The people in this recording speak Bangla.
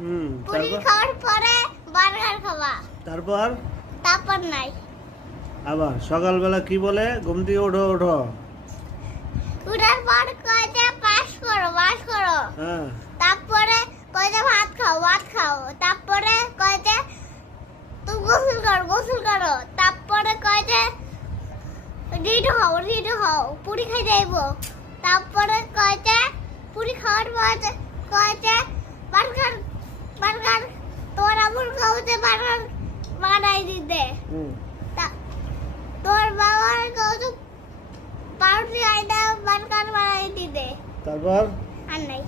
পুরি তারপর খাওয়ার পরে বার্গার খাওয়া, তারপর নাই। আবার সকালবেলা কি বলে, ঘুম থেকে ওঠো ওঠো। উঠার পর কয় যে পাস করো। হ্যাঁ, তারপরে কয় যে ভাত খাও। তারপরে কয় যে তুমি গোসল করো। তারপরে কয় যে রেডি হও পুরি খাই যাইবো। তারপরে কয় যে পুরি খাওয়ার পর কয় যে বার্গার তোর আমুর খাওয়াতে বার্গার বানাই দিতে। তোর বাবার কত পাউরুটি আইনা বার্গার বানাই দিতে। তারপর আর নাই।